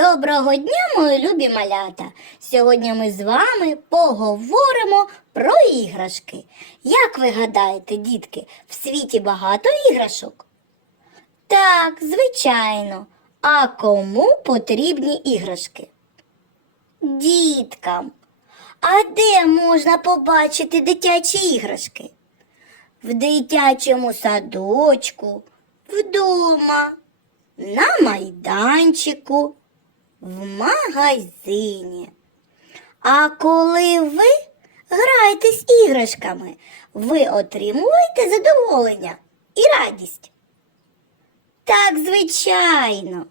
Доброго дня, мої любі малята! Сьогодні ми з вами поговоримо про іграшки. Як ви гадаєте, дітки, в світі багато іграшок? Так, звичайно. А кому потрібні іграшки? Діткам. А де можна побачити дитячі іграшки? В дитячому садочку, вдома, на майданчику, в магазині. А коли ви граєте з іграшками, ви отримуєте задоволення і радість. Так, звичайно.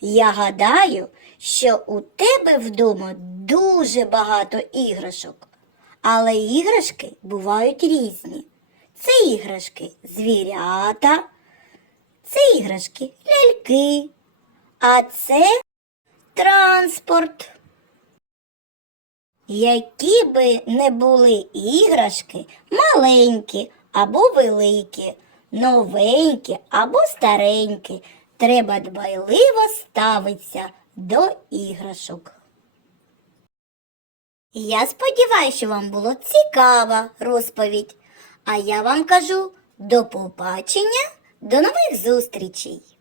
Я гадаю, що у тебе вдома дуже багато іграшок, але іграшки бувають різні. Це іграшки звірята, це іграшки ляльки, а це транспорт. Які би не були іграшки, маленькі або великі, новенькі або старенькі, треба дбайливо ставитися до іграшок. Я сподіваюся, що вам було цікава розповідь. А я вам кажу до побачення, до нових зустрічей!